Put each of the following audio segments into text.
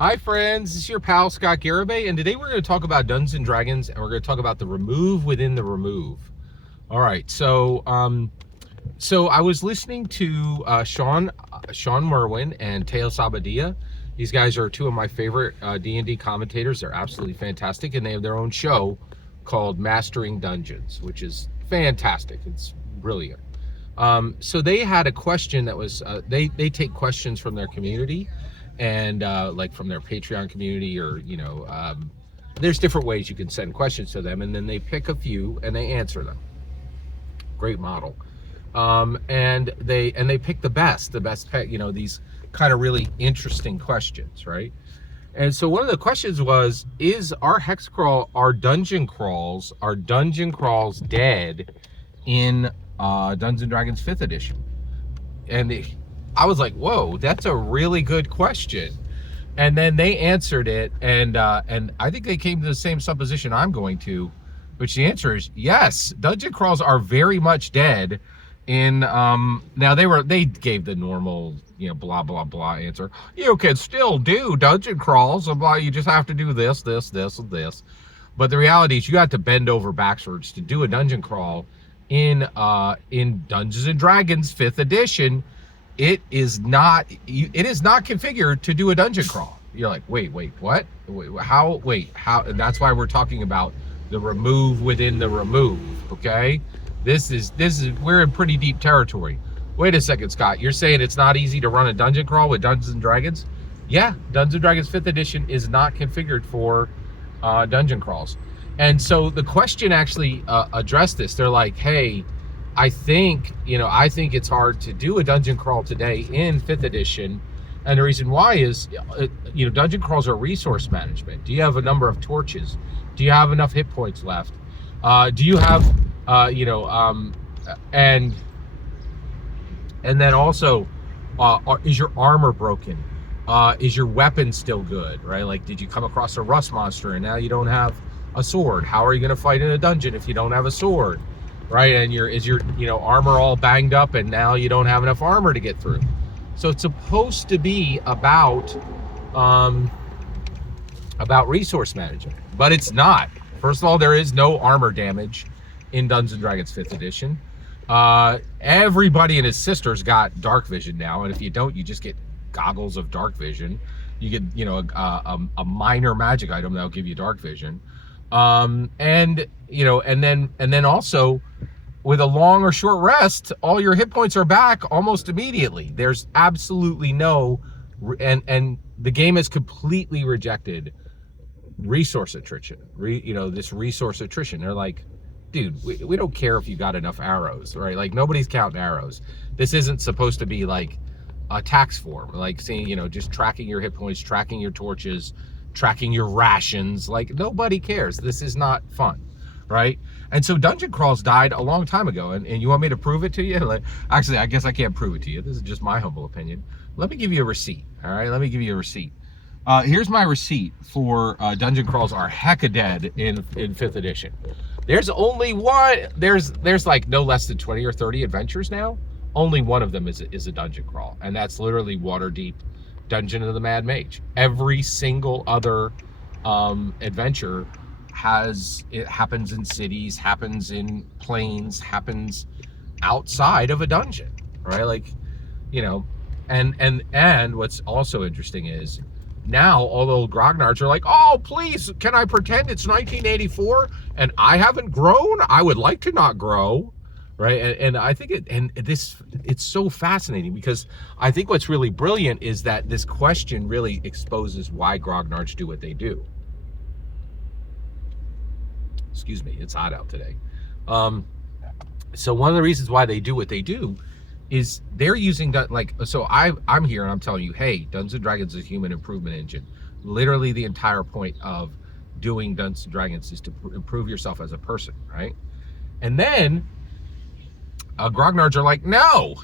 Hi friends, this is your pal Scott Garibay, and today we're going to talk about Dungeons and Dragons, and we're going to talk about the remove within the remove. All right, so I was listening to Sean Merwin and Teo Sabadia. These guys are two of my favorite D&D commentators. They're absolutely fantastic, and they have their own show called Mastering Dungeons, which is fantastic. It's brilliant. So they had a question that was they take questions from their community, and like from their Patreon community, or there's different ways you can send questions to them, and then they pick a few and they answer them. Great model. And they pick the best these kind of really interesting questions, right? And so one of the questions was, is our hex crawl, our dungeon crawls dead in Dungeons and Dragons 5th edition? And I was like, whoa, that's a really good question. And then they answered it, and I think they came to the same supposition I'm going to, which the answer is yes. Dungeon crawls are very much dead. In now they gave the normal blah blah blah answer. You can still do dungeon crawls, and blah, you just have to do this, and this. But the reality is you have to bend over backwards to do a dungeon crawl in Dungeons and Dragons 5th edition. It is not configured to do a dungeon crawl. You're like, wait, what? How? And that's why we're talking about the remove within the remove. Okay, this is we're in pretty deep territory. Wait a second, Scott. You're saying it's not easy to run a dungeon crawl with Dungeons and Dragons? Yeah, Dungeons and Dragons 5th edition is not configured for dungeon crawls. And so the question actually addressed this. They're like, hey, I think it's hard to do a dungeon crawl today in 5th edition. And the reason why is, dungeon crawls are resource management. Do you have a number of torches? Do you have enough hit points left? Do you have, and then also, is your armor broken? Is your weapon still good, right? Like, did you come across a rust monster and now you don't have a sword? How are you going to fight in a dungeon if you don't have a sword? Right, and is your armor all banged up and now you don't have enough armor to get through? So it's supposed to be about resource management, but it's not. First of all, there is no armor damage in Dungeons and Dragons 5th edition. Everybody and his sister's got dark vision now, and if you don't, you just get goggles of dark vision. You get a minor magic item that'll give you dark vision. And then also, with a long or short rest, all your hit points are back almost immediately. There's absolutely no, and the game has completely rejected resource attrition. This resource attrition. They're like, dude, we don't care if you got enough arrows, right? Like, nobody's counting arrows. This isn't supposed to be like a tax form, like saying, just tracking your hit points, tracking your torches, tracking your rations. Like, nobody cares. This is not fun, right? And so dungeon crawls died a long time ago, and you want me to prove it to you? Like, actually, I guess I can't prove it to you. This is just my humble opinion. Let me give you a receipt. All right, let me give you a receipt. Here's my receipt for dungeon crawls are hecka dead in 5th edition. There's only one. There's like no less than 20 or 30 adventures now. Only one of them is a dungeon crawl, and that's literally Waterdeep Dungeon of the Mad Mage. Every single other adventure happens in cities, happens in plains, happens outside of a dungeon, right? Like, and what's also interesting is now all the old grognards are like, oh, please, can I pretend it's 1984 and I haven't grown? I would like to not grow. Right, and I think it's so fascinating, because I think what's really brilliant is that this question really exposes why grognards do what they do. Excuse me, it's hot out today. So one of the reasons why they do what they do is they're using that, like, so I'm here and I'm telling you, hey, Dungeons and Dragons is a human improvement engine. Literally the entire point of doing Dungeons and Dragons is to improve yourself as a person, right? And then grognards are like, no,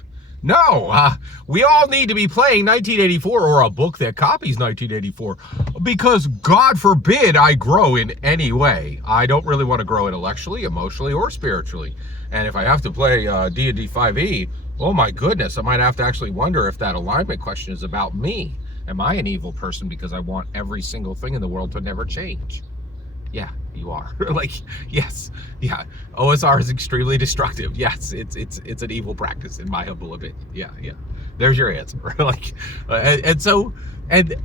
we all need to be playing 1984 or a book that copies 1984, because God forbid I grow in any way. I don't really want to grow intellectually, emotionally, or spiritually. And if I have to play D&D 5e, oh my goodness, I might have to actually wonder if that alignment question is about me. Am I an evil person because I want every single thing in the world to never change? Yeah, you are. Like, yes, yeah. OSR is extremely destructive. Yes, it's an evil practice in my humble opinion. Yeah, yeah. There's your answer. Like, and so the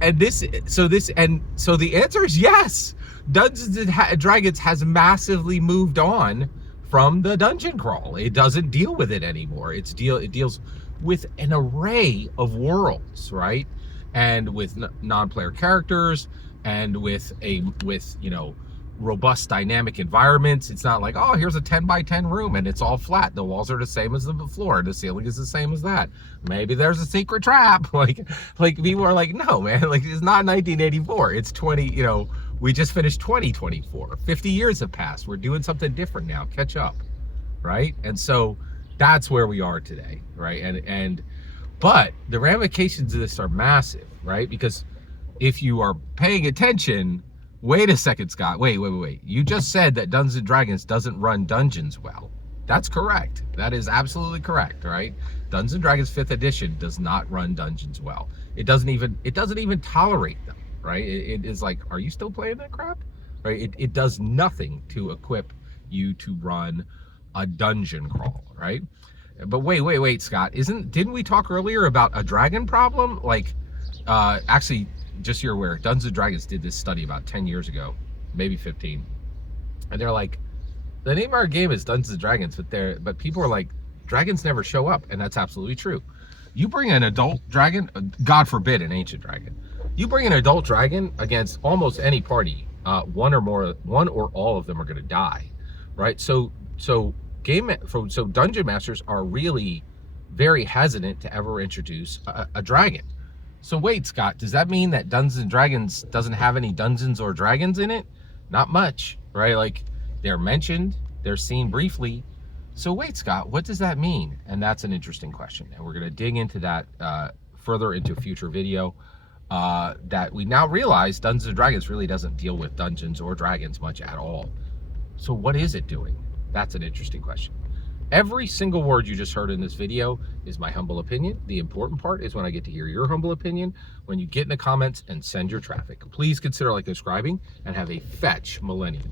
answer is yes. Dungeons and Dragons has massively moved on from the dungeon crawl. It doesn't deal with it anymore. It deals with an array of worlds, right? And with non-player characters, and with robust dynamic environments. It's not like, oh, here's a 10 by 10 room and it's all flat. The walls are the same as the floor. The ceiling is the same as that. Maybe there's a secret trap. Like people are like, no, man, like it's not 1984. It's 20, we just finished 2024. 50 years have passed. We're doing something different now. Catch up, right? And so that's where we are today, right? But the ramifications of this are massive, right? Because if you are paying attention, wait a second, Scott. Wait. You just said that Dungeons and Dragons doesn't run dungeons well. That's correct. That is absolutely correct, right? Dungeons and Dragons 5th edition does not run dungeons well. It doesn't even tolerate them, right? It is like, are you still playing that crap? Right? It does nothing to equip you to run a dungeon crawl, right? But wait, Scott. Didn't we talk earlier about a dragon problem? Like, actually, just so you're aware, Dungeons and Dragons did this study about 10 years ago, maybe 15. And they're like, the name of our game is Dungeons and Dragons, but people are like, dragons never show up. And that's absolutely true. You bring an adult dragon, God forbid an ancient dragon. You bring an adult dragon against almost any party, one or all of them are going to die, right? So dungeon masters are really very hesitant to ever introduce a dragon. So wait, Scott, does that mean that Dungeons and Dragons doesn't have any dungeons or dragons in it? Not much, right? Like, they're mentioned, they're seen briefly. So wait, Scott, what does that mean? And that's an interesting question. And we're going to dig into that further into a future video. That we now realize Dungeons and Dragons really doesn't deal with dungeons or dragons much at all. So what is it doing? That's an interesting question. Every single word you just heard in this video is my humble opinion. The important part is when I get to hear your humble opinion, when you get in the comments and send your traffic. Please consider subscribing and have a fetch millennium.